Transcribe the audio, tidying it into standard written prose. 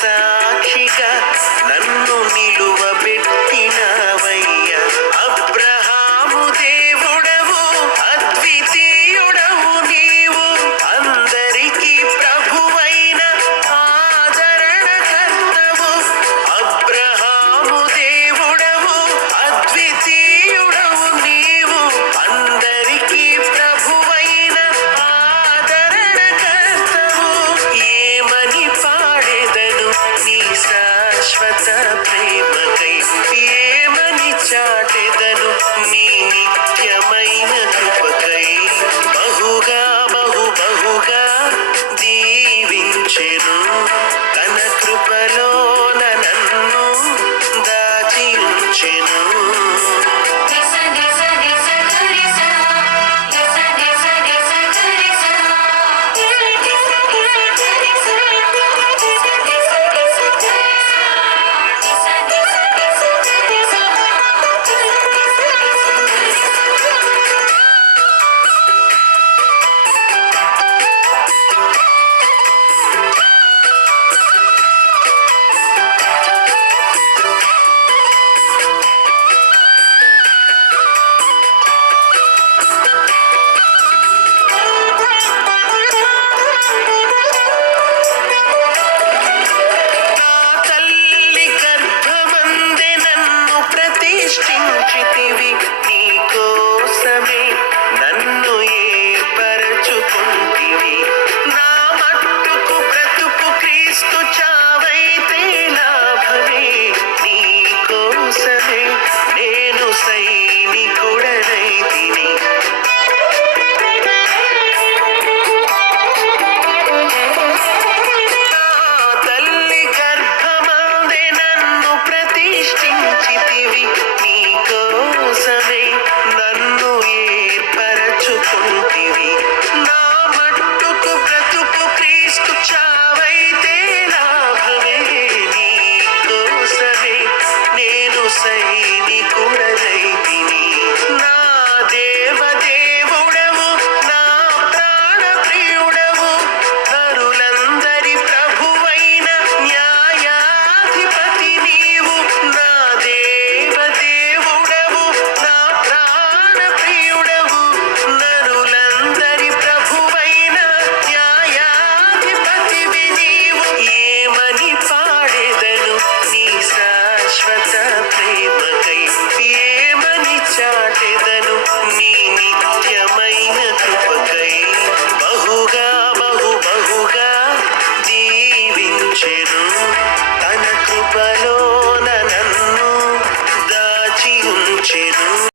సాక్షిగా నన్ను నిలువబెట్టినవయ్యా. అబ్రహాము దేవుడవు, అద్వితీయుడవు నీవు, అందరికీ ప్రభువైన ఆదరణకర్తవు. అబ్రహాము దేవుడవు, అద్వితీయుడవు నీవు, అందరికీ ప్రభువైన ఆదరణకర్తవు. ఏమని పాడెదను నీ శాశ్వత ప్రేమకై, ఏమని చాటెదను నీ నిత్యమైన కృపకై. బహుగా బహుగా దీవించెను, తన కృపలోన నన్ను దాచి ఉంచెను. ప్రతిష్ఠించితివి నీ కోసమే, నన్ను ఏర్పరచుకుంటివి. నా మట్టుకు బ్రతుకు క్రీస్తు, చావైతే లాభమే. నీ కోసమే నేను సైనికుడనైతిని. నా తల్లి గర్భమందే నన్ను ప్రతిష్ఠించితివి నీ కోసమే, నన్ను ఏర్పరచుకుంటివి. నా మట్టుకు బ్రతుకు క్రీస్తు, చావైతే లాభమే. నీ కోసమే నేను సైనికుడనైతిని. నా దేవదేవుడవు, నా ప్రాణ ప్రియుడవు, నరులందరి ప్రభువైన న్యాయాధిపతి నీవు. నా దేవదేవుడవు, నా ప్రాణ ప్రియుడవు, నరులందరి ప్రభువైన న్యాయాధిపతివి నీవు. ఏమని పాడెదను నీ శాశ్వత ప్రేమకై, ఏమని చాటెదను నీ నిత్యమైన కృపకై. బహుగా బహుగా దీవించెను, తన కృపలో